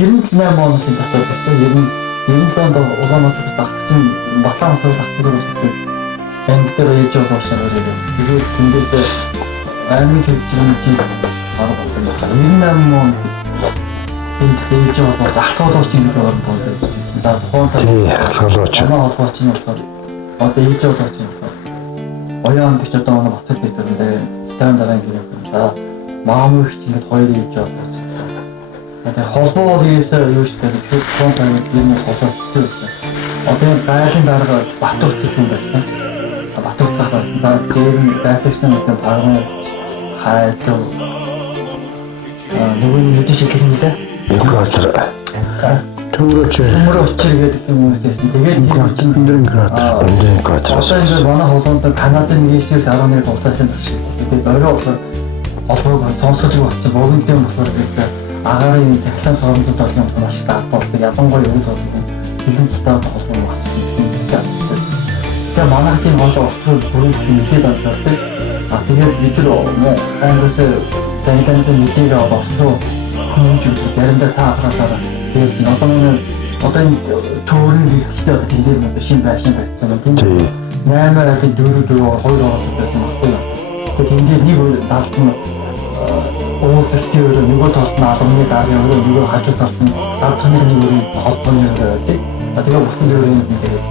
98 онд тасалсан. 90 онд Улаанбаатар дагчин Батлан суулгах гэсэн банк дээр ээж болох шаардлага байдаг. Тэгээд тэндээс аймаг хэмжээний арга болсон байна. 98 онд энэ ээж болох ахлуулууч юм байгаа болов. За тухайн ахлуулууч. Холбооч нь болохоор одоо ээж болох юм байна. Оян гэж одоо манай батал дээр стандарт гэх юм. За маамууч чинь хоёр ээж болох. Тэгээ холбоогээс юу ч гэдэг шүү контент юм холбоотой байсан. Одоо гайхын дарга Батуур гэсэн байсан. Батуур байгаа дээр нь дайсагчны нэг багны хайдуу нөгөө нэг шийдэх юм дээ. Инкратор. Төмөрөч гэдэг юм үүссэн. Тэгээд инкратор. Одоо энэ манай холбоонд Канадын нийслэл 11 улсаас нь шиг. Тэгээд өөрөө болохоор холбоог сонсож болсон богино юм болохоор гэдэг агарын цахилгаан соромжтой болсон юм маш их алдуулдаг. Ялангуяа юу болсон хэлэн цэцтэй холбоо болсон. Тэгээ манай тийм хоолой орчуул бүрэн нэлээд онцлогтой. Тэгээд бид нар муу ангус таниланд нэлээд орсон хүмүүж үзсэн. Заримдаа та ахрахаар тэгээд одоо энэ төрийн хэлттэй тэгээд одоо шинэ байшин барьсан. Тийм. 8-ын 4-2 орсон байсан байхгүй юу? Тэгээд нэг даалт нь уулзалтын өөрөө нөгөө талд нь алмны дараагийн өөрөө нөгөө хажуу талд нь даалганы өөрөө холбооны өөрөө тийм. Тэгээд бүхэн дээр юм тэгээд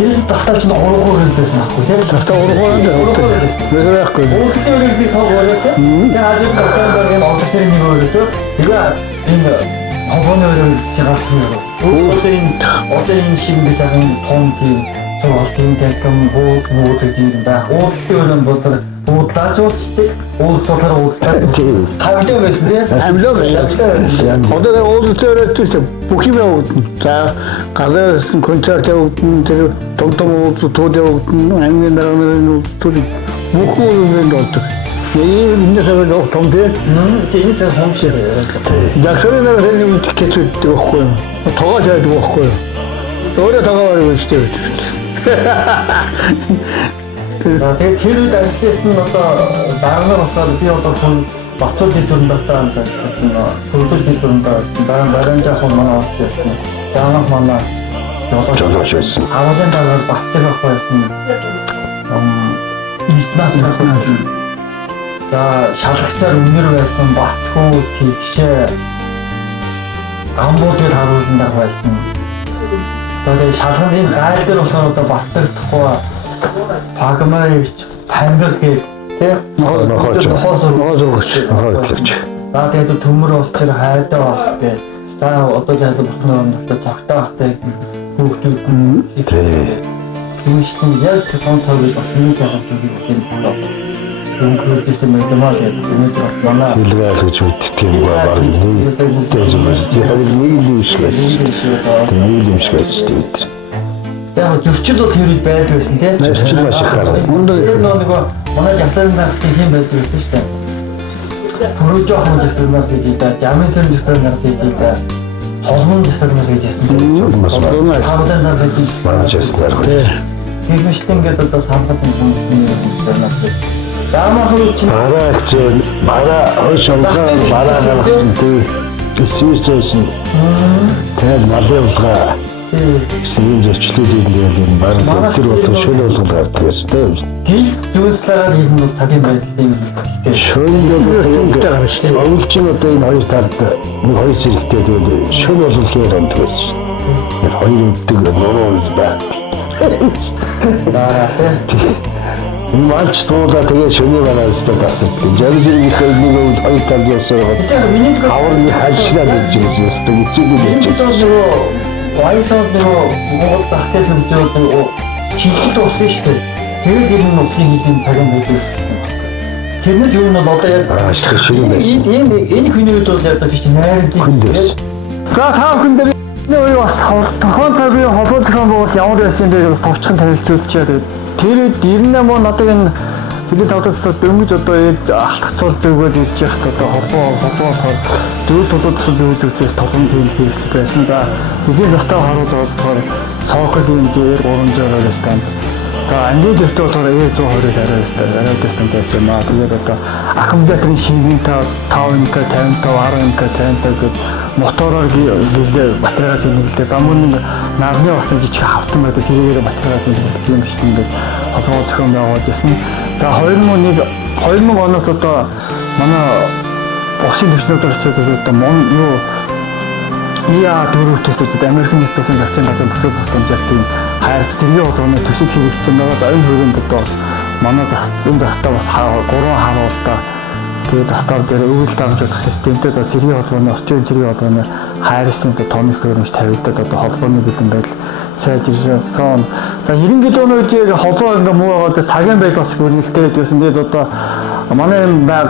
Ես тастаач нь 3 хүрээсээс авахгүй тийм. Тастаа 3 хүрээнд өөрөө яахгүй. Өөрөөр би тоогоорой. Тэгээд ажил тастаагаар юм офисэр нэг өөрөө. Тэгээд энэ хогооны өөрөө чигаасан юм. Одоо энэ шинэ сайхан том тийм сургуулийн тэкэм бууд гэдэг байх. Уулзалтын өөрөө бодор буудлаач уулздаг. Уулзалтаар уулздаг. Хамлаа байсан тийм. Хамлаа байсан. Одоо уулзалтын өөрөө бүх юм явагдана. За газар концерт явагдана. Тэр том уулзалтууд явагдана. Аймгийн дараагийн уулзалтууд бүх юм болдог. Энэ сая том тийм. Энэ сая том шиг. Жагсарын дараагийн нэг хэцүүдэг байхгүй юу? Тоогоо шийдэх байхгүй юу? Өөрөө тоогоо барих шүү дээ. Тэгээд тэр үед ажлын нь одоо дараагаар болохоор би одоо хүн Батууд дэдүрэн батаа гэсэн сүүлдэл дэдүрэн батаа баран жаахан манай орч байсан. Яанах манай жолооч байсан. Аваад дараа батцаг ах байсан. Ийснаа байсан. За шалгачаар өнөр байсан Батхүү тэгшээ амбуудыг харуулсан даа байсан. Тэгээд шалганы гайл дээр болохоор одоо батцаг тахгүй Пагмаевич Пангер гэх тийм нохоосургч. За тэгээд төмөр уучраа хайдаа авах гэ. За одоо яг бүхэн өнөختө цогтой ахтай хүүхдүүд тийм шин яг тон цагийг очихны цагаар хийх юм. Өнөөдөр мэдэмаа гэдэг нь манай илгээл гэж мэддэг юм байна. Яг нэг юм шиг байсан. Нэг юм шиг байсан. Яг зөрчил тэр үед байдаг байсан тийм. Зөрчил маш их гардаг. Тэр нөгөө манай жаслын нартын хэм байдаг байсан шүү дээ. Түрүү жоохон жаслын нарт хийж байгаа, ямын цэрэн жаслын нарт хийж байгаа, холмон жаслын нарт хийж байсан. Маш хамтан нарт хийж манай жаслын нарт. Тэгмэштэй ингээд одоо самбат юм нарт. Яамаа чи бараа хошонгаа бараа гаргасан тий. Эсвэл тэгээд малын улгаа Син зөрчлүүдийг нэг баг тэр болон шөл болгон гардаг байсан тийм. Зүйлслээр хийх цагийн байдлын шөл болгон гардаг шүү дээ. Өвлчин одоо энэ хоёр талд нэг хоёр зэрэгтэй тэгээд шөл болгоноор амдаг байсан шүү дээ. Тэр хоёр өгдөг нуруу бай. Энэ малч туулаа тэгээд шөний баланс дээр тасдаг. Жаргал нэг хоёр талд явсаар авар нэг хальшлаа гэж хэлсэн. Үцэлүүд хэлсэн. Вайсад нөгөө Монгол захтай хэмжээтэй чигт усан шүү дээ. Тэгээд энэ усын хийх цагаан байдаг. Тэрнээс юу нь одоо яг ширээ байсан. Энэ хүний үед бол яг тийч найрдаг хүн байсан. За та бүхэн дээр энэ бас тохон цагийн холбоо зохион байгуулалт ямар байсан бэ гэж товчхон танилцуулчихъя. Тэр үед 98 он одоо энэ Бид тавталцаад дөнгөж одоо алдахцуул зөвгөөд ирж яхад одоо холбоо зөв тодорхой зөвд үзээс тоглоом хийх байсан. За нэлийн застав харуулж болохоор сокол хэмжээр 300 станц. За ангийн дэвтэ болохоор 120 арай станц байсан маа. Тэгээд одоо аккумуляторын шингийн 5 м 55 10 м 55 гэдэг мотороор гэлээ материал зэмлэлээ замун нарны бас нэг жижиг хавтан байдаг тэрээр материал зэмлэлдэг юм шиг ингээд холбоо зохион байгуулж ирсэн. За 2000 оноос одоо манай усын төчнөөр одоо юу дөрөвтөөс Америкийн нэгдсэн улсын засгийн газрын бүсэд тусламжаар тийм хайр цэргийн болгоны төсөв хэрэгжсэн байгаа. Энэ хүрээнд одоо манай энэ застаа бас 3 харуултаа тэгээ застав дээр өвөл дамжуулах системтэй одоо цэргийн холбооны орчин цэргийн холбооны хайрсан тооны хөрөмж тавигдаад одоо холбооны бэлэн байдал сайжруулсан. За 90-р оны үед яг холбоо ингээ муу байгаа цагийн байдал бас бүрнэлтэй байдсан. Тэгээд одоо манай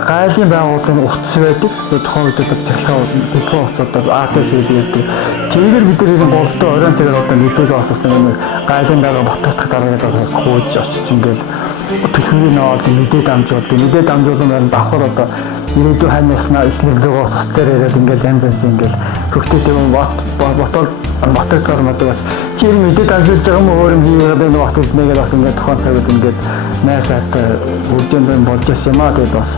гайлын байгууллагын утас байдаг. Тухайн үед одоо цахилгаан дэлгүүр утас одоо АТС гэдэг. Тэрээр бид нэр болтой оройн цагаар одоо мэдээлэл олсон юм гайлын байгаа ботгох дараагаар одоо хөөж очиж ингээл төлхөний наваад мэдээд дамжуулсан давхар одоо ирээдүйн хайнаснаа их нэрлэгөө туцаар яриад ингээл янз янз ингээл хөгтөөтэй ботогоор надад бас чи мэдээд дамжуулж байгаа юм өөр юм хийгээд энэ бот хэлнэгээд бас ингээд тухайн цагууд ингээд найсаатай үржинд болж ирсэн юм аа. Тэгээд бас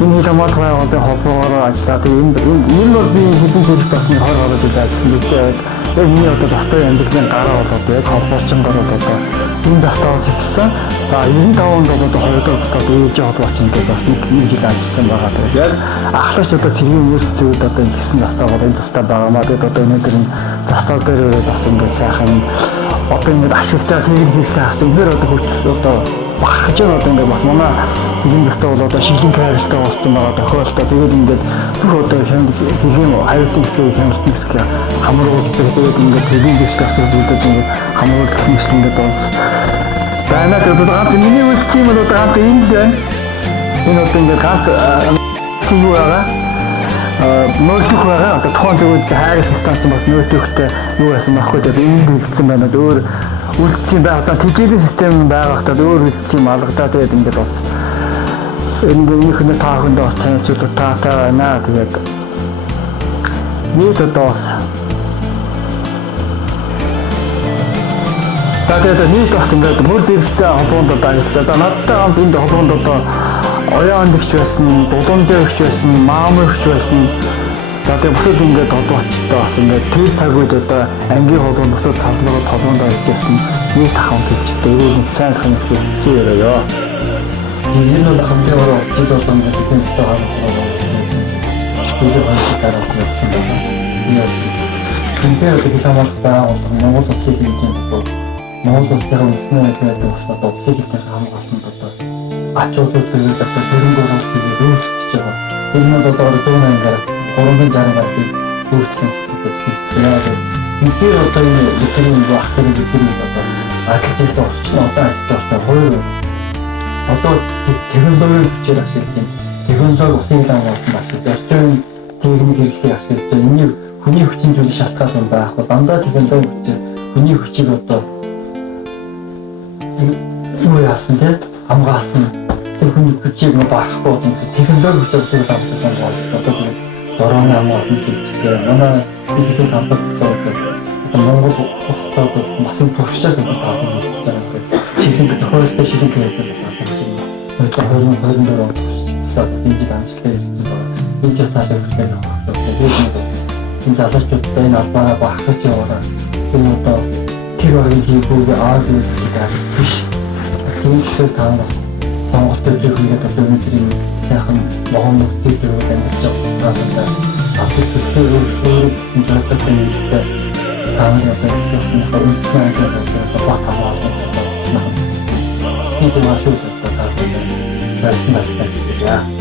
энэ хил хамгаалах байгууллагын холбоогоор ажиллаад энэ бол би хэдэн жил басны хор гараад байсан гэдэг. Яг миний одоо застай амьдралын гараа болоод яг холбоочингоор одоо энэ застааз ихсэн. За 95 онд одоо хоёрдоо застаад ээж холбооч ингээд бас нэг жил ажилласан байгаа. Тэгээд яг ахлагч одоо цэргийн университет одоо ингэсэн застаа бол энэ застаа байгаамаа. Тэгээд одоо өнөөдөр энэ застаа дээр бас ингээд сайхан одоо ингээд ашиглаж байгаа хийлтэй хас. Өнөөдөр одоо хүч одоо багж байгаа одоо ингээд бас манай цэргийн застаа бол одоо шилэн хайртай болсон байгаа тохиолдолтой. Тэгээд ингээд бүх одоо хэлийн хайрцаг хэсгийг хяналтын хэсгийг хамруулдаг. Тэгээд ингээд цэргийн дэвштэй асуудлуудад ингээд хамруулах мэт ингээд болж байна. Тэгээд ганц миний үлчим бол одоо ганц энэ л байна. Энэ одоо ингээд ганц сүү байгаа. Нөтөх байгаа. Одоо тухайн зөвхөн хайр станц бас нөтөхтэй юу байсан байхгүй. Тэгээд энэ үлдсэн байна. Өөр үлдсэн байгаа. Тэжээлийн систем байгаа. Тэгээд өөр үлдсэн алгадаа. Тэгээд ингээд бас энэ хүний таахынд бас танилцуулга таатай байна. Тэгээд нийт одоо бас тэгээд нийт бас ингээд бүр зэрэгцээ холбоонд одоо ажиллаж байгаа. Надтай хамт энэ холбоонд одоо оян андагч байсан, дулуунжаагч байсан, маамрагч байсан. За тэгээд бусад ингээд холбоочтой бас ингээд тэр цагууд одоо ангийн холбоонд бусад талбарт холбоонд ажиллаж байсан. Нийт хамт хэлжтэй өөр нэг сайн сайн хэлсэн яриа. Энэ бол хамгийн ороо жил болсон гэдэг нь байгаа юм. Тэр хаашаа гараад ирсэн байна. Тэгээд хамаатаа Монгол улсын хэмжээнд Монгол улсын үндэсний бас одоо улсын хэмжээнд хамгаалсан одоо ачаалал төлөвлөлт одоо хөрөнгө оруулалт хийгээд өөрчлөж байгаа. Тэр нь одоо 100 гаруй 360 гаруй өөрчлөлт хийгээд энэ одоо энэ бидний ах хэрэг бидний одоо архитектур орчин одоо ажиллаж хоёр одоо технологийн хүчээр ашиглаж технологи усын хамгаалалт ашиглаж орчин техник хэрэглээ ашиглаж энэ хүний хүчин зүйлс шалтгаалсан байхгүй дандаа технологи хүчээр хүний хүчийг одоо юу яасан те хамгаалсан тэр хүний хүчийг барахгүй бол технологи хүчээр хамгаалсан байна. Одоо дөрөвний хамгаалсан гэдэг манай техник хамгаалалтаа одоо Монгол улсад масан туршиж байгаа юм байна. Техник тохиолдолтой шилэн гэдэг байна. Одоо 2024 онд сая энэ амжилттай ирсэн байна. Энэ ч цаашаа хүрэх юм. Энэ залуучуудтай энэ албаараа багтаж яваараа энэ одоо тэр орны хийгүүгээ аав гэдэг биш. Тиймээс таанаас сонголттой зүйлүүд одоо бидний сайхан Монгол төдөө амьдарч байгаа. Аппликейшн өөрөөр хэлбэл таанаас одоо үндэсний ажлууд баталгаа байна. Энэ машин одоо таасаа байсан байна.